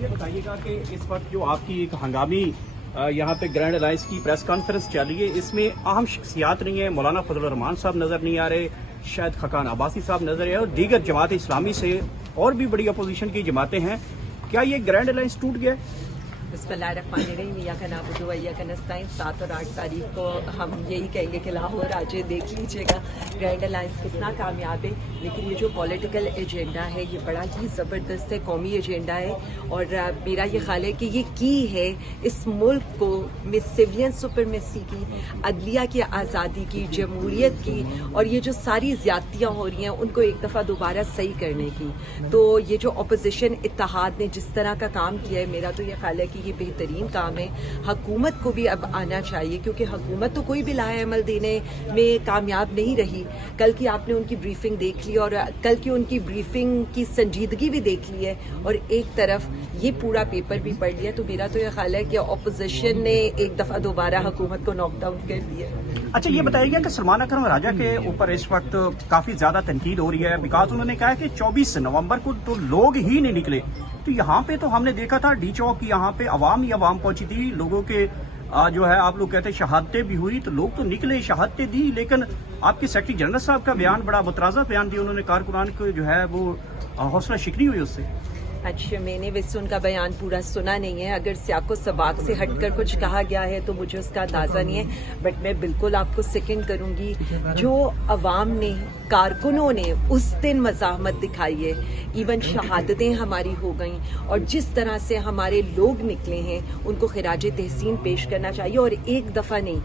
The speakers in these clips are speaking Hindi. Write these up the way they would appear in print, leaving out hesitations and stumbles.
ये बताइएगा कि इस वक्त जो आपकी एक हंगामी यहाँ पे ग्रैंड अलायंस की प्रेस कॉन्फ्रेंस चल रही है, इसमें अहम शख्सियात नहीं है। मौलाना फजल रहमान साहब नजर नहीं आ रहे, शायद खकान अब्बासी साहब नजर आए और दीगर जमात इस्लामी से और भी बड़ी अपोजिशन की जमातें हैं। क्या ये ग्रैंड अलायंस टूट गया? बिस्मिल्लाहिर्रहमानिर्रहीम। या का नाबुदु या का नस्ताइन। 7 और 8 तारीख को हम यही कहेंगे कि लाहौर आजे देख लीजिएगा ग्रैंड अलायंस कितना कामयाब है। लेकिन ये जो पॉलिटिकल एजेंडा है ये बड़ा ही ज़बरदस्त है, कौमी एजेंडा है। और मेरा ये ख्याल है कि ये की है इस मुल्क को में सिविलियन सुपरमेसी की, अदलिया की आज़ादी की, जमहूरियत की और ये जो सारी ज़्यादतियाँ हो रही हैं उनको एक दफ़ा दोबारा सही करने की। तो ये जो अपोजिशन इत्तेहाद ने जिस तरह का काम किया है, मेरा तो ये ख्याल है कि ये बेहतरीन काम है। हुकूमत को भी अब आना चाहिए क्योंकि हुकूमत तो कोई भी लाहे अमल देने में कामयाब नहीं रही। कल की आपने उनकी ब्रीफिंग देख ली और कल की उनकी ब्रीफिंग की संजीदगी भी देख ली है और एक तरफ ये पूरा पेपर भी पढ़ लिया। तो मेरा तो ये ख्याल है कि अपोजिशन ने एक दफा दोबारा हुकूमत को नॉक डाउन कर दिया। अच्छा, ये बताइएगा कि सलमान अकरम राजा के ऊपर इस वक्त काफी ज्यादा तनकीद हो रही है, बिकॉज उन्होंने कहा कि 24 नवंबर को तो लोग ही नहीं निकले। तो यहाँ पे तो हमने देखा था डी चौक यहाँ पे अवाम ही अवाम पहुंची थी, लोगों के जो है आप लोग कहते हैं शहादतें भी हुई, तो लोग तो निकले, शहादतें दी। लेकिन आपके सेक्रेटरी जनरल साहब का बयान बड़ा मुतराज़ा बयान दिया, उन्होंने कारकुनान को जो है वो हौसला शिकनी हुई उससे। अच्छा, मैंने वैसे उनका बयान पूरा सुना नहीं है। अगर सियाको सबाक से हटकर कुछ कहा गया है तो मुझे उसका अंदाजा नहीं है, बट मैं बिल्कुल आपको सेकंड करूंगी। जो अवाम ने, कारकुनों ने उस दिन मज़ाहमत दिखाई है, इवन शहादतें हमारी हो गई और जिस तरह से हमारे लोग निकले हैं उनको खिराज तहसीन पेश करना चाहिए। और एक दफ़ा नहीं,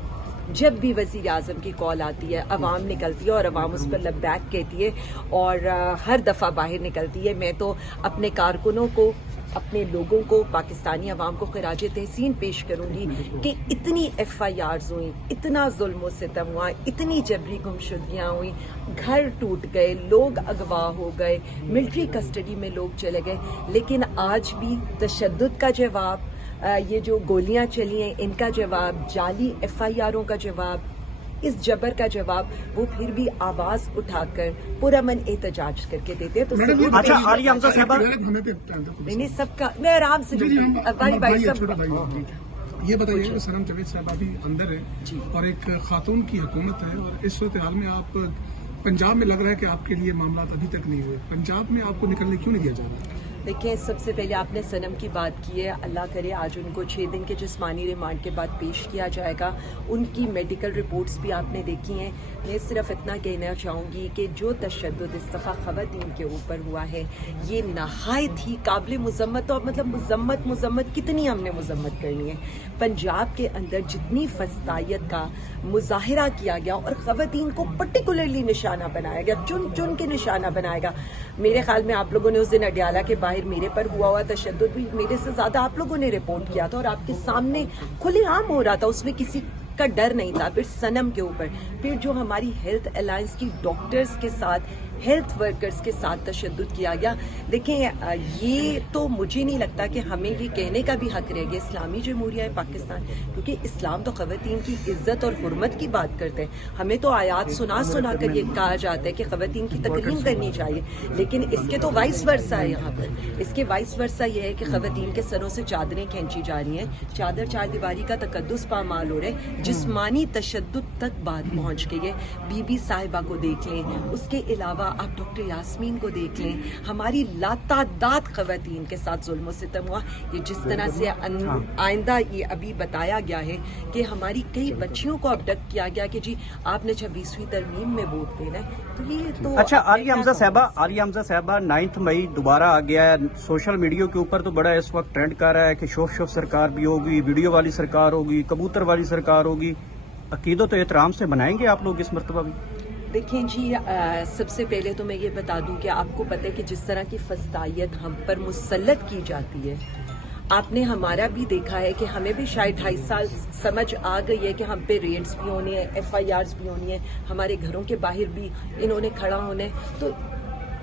जब भी वज़ीर आज़म की कॉल आती है अवाम निकलती है और अवाम उस पर लब्बैक कहती है और हर दफ़ा बाहर निकलती है। मैं तो अपने कारकुनों को, अपने लोगों को, पाकिस्तानी अवाम को खिराज तहसीन पेश करूंगी कि इतनी FIRs हुई, इतना जुल्म सितम हुआ, इतनी जबरी गुमशुदगियाँ हुई, घर टूट गए, लोग अगवा हो गए, मिलिट्री कस्टडी में लोग चले गए, लेकिन आज भी तशद्दुद का जवाब, ये जो गोलियां चली हैं इनका जवाब, जाली FIRों का जवाब, इस जबर का जवाब वो फिर भी आवाज उठाकर पुरअमन एहतजाज करके देते हैं। तो अच्छा, आलिया हमजा साहबा, मैंने सबका, मैं आराम से ये बताइए कि सनम जावेद साहब अभी अंदर है और एक खातून की हुकूमत है और इस सूरत हाल में आप पंजाब में लग रहा है कि आपके लिए मामला अभी तक नहीं हुए, पंजाब में आपको निकलने क्यों नहीं दिया जा रहा? देखिए, सबसे पहले आपने सनम की बात की है, अल्लाह करे आज उनको 6 दिन के जिस्मानी रिमांड के बाद पेश किया जाएगा। उनकी मेडिकल रिपोर्ट्स भी आपने देखी हैं। मैं सिर्फ इतना कहना चाहूँगी कि जो तशद्दुद इस दफ़ा ख़वातीन के ऊपर हुआ है ये नहायत ही काबिल मुज़म्मत। और मतलब मुज़म्मत कितनी हमने मुज़म्मत करनी है। पंजाब के अंदर जितनी फस्तायत का मुजाहिरा किया गया और ख़वातीन को पर्टिकुलरली निशाना बनाया गया, चुन चुन के निशाना बनाएगा। मेरे ख्याल में आप लोगों ने उस दिन अडियाला के बाहर मेरे पर हुआ तशद्दुद भी मेरे से ज्यादा आप लोगों ने रिपोर्ट किया था और आपके सामने खुलेआम हो रहा था, उसमें किसी का डर नहीं था। फिर सनम के ऊपर, फिर जो हमारी हेल्थ अलायंस की डॉक्टर्स के साथ, हेल्थ वर्कर्स के साथ तशद्दुद किया गया। देखें, ये तो मुझे नहीं लगता कि हमें ये कहने का भी हक रह गया इस्लामी जमहूरिया है पाकिस्तान, क्योंकि इस्लाम तो ख़वातीन की इज्जत और हुर्मत की बात करते हैं। हमें तो आयात सुना कर ये कहा जाता है कि ख़वातीन की तकरीम करनी चाहिए, लेकिन इसके तो वाइस वर्सा है। यहाँ पर इसके वाइस वर्सा ये है कि ख़वातीन के सरों से चादरें खींची जा रही हैं, चादर चारदीवारी का तकद्दुस पामाल हो रहा है, जिस्मानी तशद्दुद तक बात पहुँच गई है। बीबी साहिबा को देख लें, उसके अलावा आप डॉक्टर यास्मीन को देख लें, हमारी लातादाद ख़वातीन के साथ जुल्म सितम हुआ। ये जिस तरह से आइंदा ये अभी बताया गया है कि हमारी कई बच्चियों को अबडक्ट किया गया कि जी आपने 26वीं तरमीम में वोट देना है, तो ये तो। अच्छा, आलिया हमजा साहबा 9 मई दोबारा आ गया है। सोशल मीडिया के ऊपर तो बड़ा इस वक्त ट्रेंड कर रहा है कि शोफ सरकार भी होगी, वीडियो वाली सरकार होगी, कबूतर वाली सरकार होगी। अकीदत तो एहतराम से बनाएंगे आप लोग इस मरतबा भी? देखें जी, सबसे पहले तो मैं ये बता दूं कि आपको पता है कि जिस तरह की फस्तायत हम पर मुसल्लत की जाती है, आपने हमारा भी देखा है कि हमें भी शायद 2.5 साल समझ आ गई है कि हम पे रेड्स भी होनी है, FIRs भी होनी है, हमारे घरों के बाहर भी इन्होंने खड़ा होना है। तो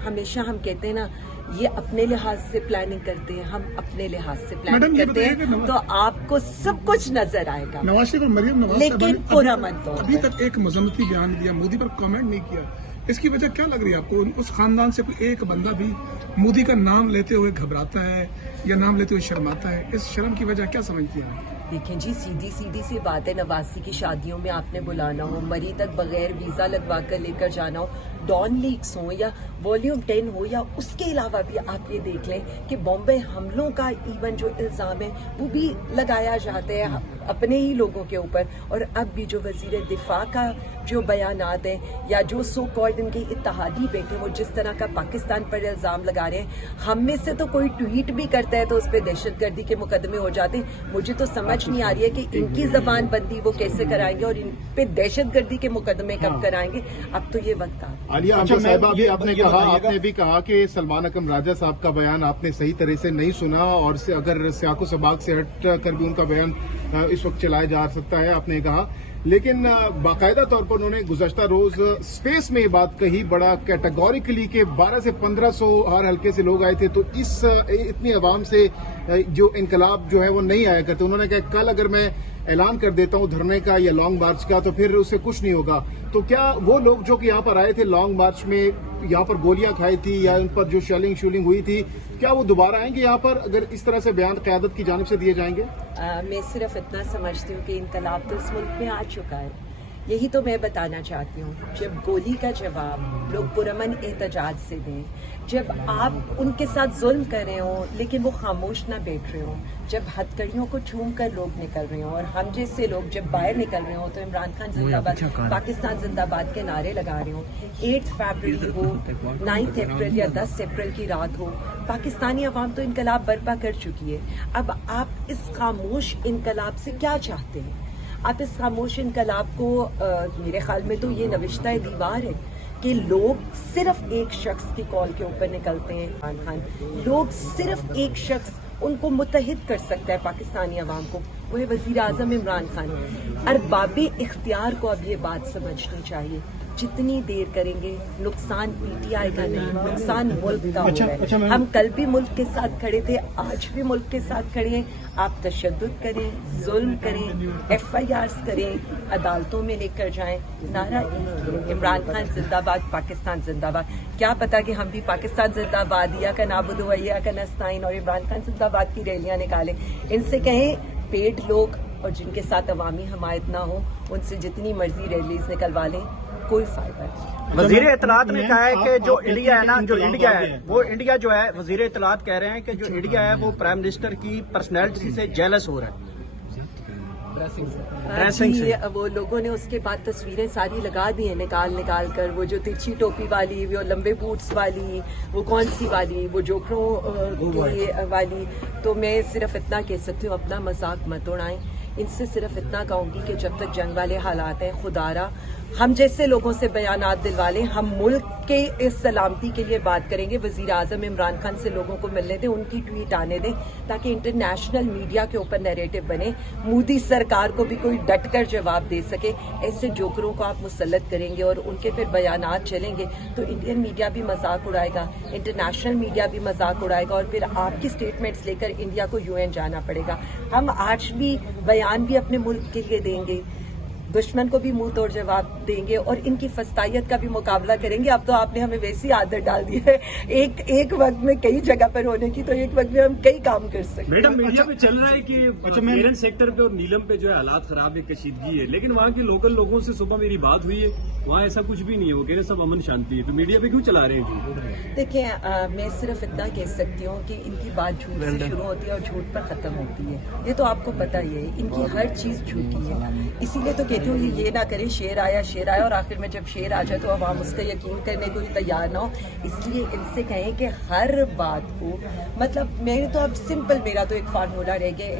हमेशा हम कहते हैं ना, ये अपने लिहाज से प्लानिंग करते हैं, हम अपने लिहाज से प्लानिंग करते हैं, तो आपको सब कुछ नजर आएगा। नवाज शरीफ और मरियम नवाज, लेकिन पुरअमन तो अभी तक एक मजम्मती बयान दिया, मोदी पर कमेंट नहीं किया। इसकी वजह क्या लग रही है आपको? उस खानदान से कोई एक बंदा भी मोदी का नाम लेते हुए घबराता है या नाम लेते हुए शर्माता है? इस शर्म की वजह क्या समझती हैं? देखें जी, सीधी सीधी सी बात है, नवासी की शादियों में आपने बुलाना हो, मरी तक बगैर वीजा लगवा कर लेकर जाना हो, डॉन लीक्स हो या वॉल्यूम 10 हो, या उसके अलावा भी आप ये देख लें कि बॉम्बे हमलों का इवन जो इल्ज़ाम है वो भी लगाया जाता है अपने ही लोगों के ऊपर। और अब भी जो वजीर दिफा का जो बयानात हैं या जो सो कॉल्ड इनके इत्तेहादी बेटे वो जिस तरह का पाकिस्तान पर इल्ज़ाम लगा रहे हैं, हम में से तो कोई ट्वीट भी करता है तो उस पर दहशतगर्दी के मुकदमे हो जाते हैं। मुझे तो समझ नहीं आ रही है कि इनकी जबान बंदी वो कैसे कराएंगे और इन पे दहशतगर्दी के मुकदमे कब कराएंगे। अब तो ये वक्त आ आलिया हमजा साहिबा, अभी आपने भी कहा कि सलमान अकरम राजा साहब का बयान आपने सही तरह से नहीं सुना और अगर सियाको सबाक से हट कर भी उनका बयान इस वक्त चलाया जा सकता है, आपने कहा, लेकिन बाकायदा तौर पर उन्होंने गुज़श्ता रोज स्पेस में ये बात कही बड़ा कैटेगोरिकली कि 1200 से 1500 हर हल्के से लोग आए थे, तो इस इतनी आवाम से जो इनकलाब जो है वो नहीं आया करते। उन्होंने कहा कल अगर मैं ऐलान कर देता हूं धरने का या लॉन्ग मार्च का तो फिर उससे कुछ नहीं होगा। तो क्या वो लोग जो कि यहाँ पर आए थे लॉन्ग मार्च में, यहाँ पर गोलियां खाई थी या उन पर जो शेलिंग हुई थी, क्या वो दोबारा आएंगे यहाँ पर अगर इस तरह से बयान क़यादत की जानिब से दिए जाएंगे? मैं सिर्फ इतना समझती हूँ कि इनकलाब तो इस मुल्क में आ चुका है, यही तो मैं बताना चाहती हूँ। जब गोली का जवाब लोग पुरअमन एहतजाज से दें, जब आप उनके साथ जुल्म कर रहे हो लेकिन वो खामोश ना बैठ रहे हो, जब हथकड़ियों को चूम कर लोग निकल रहे हो और हम जैसे लोग जब बाहर निकल रहे हो तो इमरान खान जिंदाबाद, पाकिस्तान जिंदाबाद के नारे लगा रहे हो, 8 फरवरी हो, 9 अप्रैल या 10 अप्रैल की रात हो, पाकिस्तानी अवाम तो इनकलाब बर्पा कर चुकी है। अब आप इस खामोश इनकलाब से क्या चाहते हैं? आप इस खामोश इनकलाब को मेरे ख्याल में तो ये नविश्ता दीवार है कि लोग सिर्फ एक शख्स की कॉल के ऊपर निकलते हैं, इमरान खान। लोग सिर्फ एक शख्स उनको मुत्तहिद कर सकता है पाकिस्तानी अवाम को, वो है वजीर आजम इमरान खान। अरबाबे इख्तियार को अब ये बात समझनी चाहिए, जितनी देर करेंगे नुकसान पीटीआई का नहीं, नुकसान मुल्क का हो रहा है। हम कल भी मुल्क के साथ खड़े थे, आज भी मुल्क के साथ खड़े हैं। आप तशद्दुद करें, जुल्म करें, FIRs करें, अदालतों में लेकर जाएं, नारा इमरान खान जिंदाबाद, पाकिस्तान जिंदाबाद। क्या पता कि हम भी पाकिस्तान जिंदाबाद या का नाबुदो या का नस्ताइन और इमरान खान जिंदाबाद की रैलियां निकालें। इनसे कहें पेड लोग और जिनके साथ अवामी हमायत ना हो उनसे जितनी मर्जी रैलीज निकलवा लें, कोई फायदा नहीं। वजीर इत्तलात ने कहा है कि जो इंडिया है ना, जो इंडिया है वो इंडिया जो है, वजीर इत्तलात कह रहे हैं कि जो इंडिया है वो प्राइम मिनिस्टर की पर्सनैलिटी से जेलस हो रहा है। वो लोगों ने उसके बाद तस्वीरें सारी लगा दी हैं निकाल कर, वो जो तिरछी टोपी वाली, वो लंबे बूट्स वाली, वो कौन सी वाली, वो जोखरों वाली। तो मैं सिर्फ इतना कह सकती हूँ, अपना मजाक मत उड़ाएं। इनसे सिर्फ इतना कहूंगी कि जब तक जंग वाले हालात हैं, खुदारा हम जैसे लोगों से बयानात दिलवा लें, हम मुल्क के इस सलामती के लिए बात करेंगे। वजीर आजम इमरान खान से लोगों को मिलने दें, उनकी ट्वीट आने दें, ताकि इंटरनेशनल मीडिया के ऊपर नैरेटिव बने, मोदी सरकार को भी कोई डट कर जवाब दे सके। ऐसे जोकरों को आप मुसल्लत करेंगे और उनके फिर बयानात चलेंगे तो इंडियन मीडिया भी मजाक उड़ाएगा, इंटरनेशनल मीडिया भी मजाक उड़ाएगा और फिर आपकी स्टेटमेंट्स लेकर इंडिया को UN जाना पड़ेगा। हम आज भी बयान भी अपने मुल्क के लिए देंगे, दुश्मन को भी मुंह तोड़ जवाब देंगे और इनकी फस्तायत का भी मुकाबला करेंगे। अब तो आपने हमें वैसी आदत डाल दी है एक वक्त में कई जगह पर होने की, तो एक वक्त में हम कई काम कर सकते हैं। मैडम, मीडिया पे चल रहा है कि मेरठ सेक्टर पे और नीलम पे जो है हालात खराब है, कशीदगी है, लेकिन वहाँ के लोकल लोगों से सुबह मेरी बात हुई है, वहाँ ऐसा कुछ भी नहीं है, वो कह रहे सब अमन शांति है। तो मीडिया पे क्यों चला रहे हैं? देखिए, मैं सिर्फ इतना कह सकती हूँ कि इनकी बात झूठ से शुरू होती है और झूठ पर खत्म होती है, ये तो आपको पता ही है। इनकी हर चीज झूठी है, इसीलिए तो कहती हूँ ये ना करें शेर आया और आखिर में जब शेर आ जाए तो अब हम उसका यकीन करने को ही तैयार ना हो। इसलिए इनसे कहें कि हर बात को, मतलब मेरे तो अब सिंपल, मेरा तो एक फार्मूला रह गया,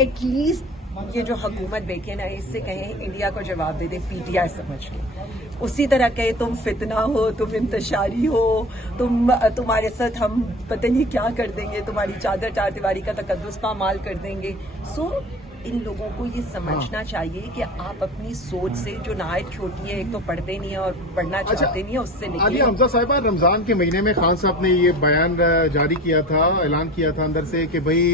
एटलीस्ट ये जो हुकूमत बैठी है ना, इससे कहें इंडिया को जवाब दे दे PTI समझ के। उसी तरह कहे तुम फितना हो, तुम इंतशारी हो, तुम्हारे साथ हम पता नहीं क्या कर देंगे, तुम्हारी चादर चार दीवारी का तकद्दुस पामाल कर देंगे। सो इन लोगों को ये समझना चाहिए कि आप अपनी सोच से, जो नायत छोटी है, एक तो पढ़ते नहीं है और पढ़ना चाहते नहीं है, उससे निकलिए। आलिया हमजा साहिबा, रमजान के महीने में खान साहब ने ये बयान जारी किया था, ऐलान किया था अंदर से कि भाई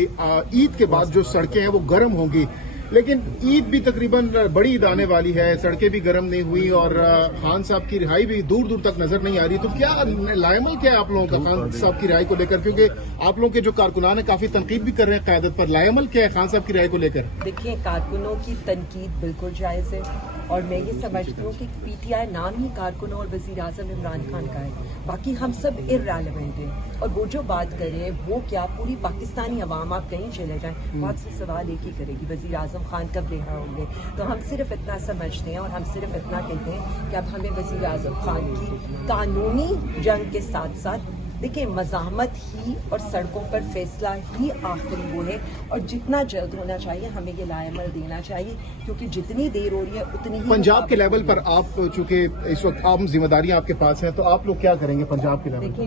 ईद के बाद जो सड़कें हैं वो गर्म होंगी। लेकिन ईद भी तकरीबन बड़ी ईद आने वाली है, सड़कें भी गर्म नहीं हुई और खान साहब की रिहाई भी दूर दूर तक नजर नहीं आ रही। तो क्या लाएमल क्या है आप लोगों का खान साहब की रिहाई को लेकर, क्योंकि आप लोगों के जो कारकुनान है काफी तनकीद भी कर रहे हैं क़यादत पर, लाएमल क्या है खान साहब की रिहाई को लेकर? देखिए, कारकुनों की तनकीद बिल्कुल जायज़ है और मैं ये समझती हूँ कि पीटीआई नाम ही कारकुनों और वज़ीर आज़म इमरान खान का है, बाकी हम सब इर्रेलेवेंट हैं। और वो जो बात करें वो क्या, पूरी पाकिस्तानी अवाम आप कहीं चले जाएं वो आपसे सवाल एक ही करेगी, वज़ीर आज़म खान कब रिहा होंगे। तो हम सिर्फ इतना समझते हैं और हम सिर्फ इतना कहते हैं कि अब हमें वज़ीर आज़म खान की कानूनी जंग के साथ साथ, देखिए, मज़ाहमत ही और सड़कों पर फैसला ही आखिरी वो है और जितना जल्द होना चाहिए हमें ये लाएमल देना चाहिए, क्योंकि जितनी देर हो रही है उतनी ही पंजाब के लेवल पर आप चूंकि इस वक्त आम जिम्मेदारियां आपके पास हैं, तो आप लोग क्या करेंगे पंजाब के लेवल? देखिए,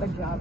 पंजाब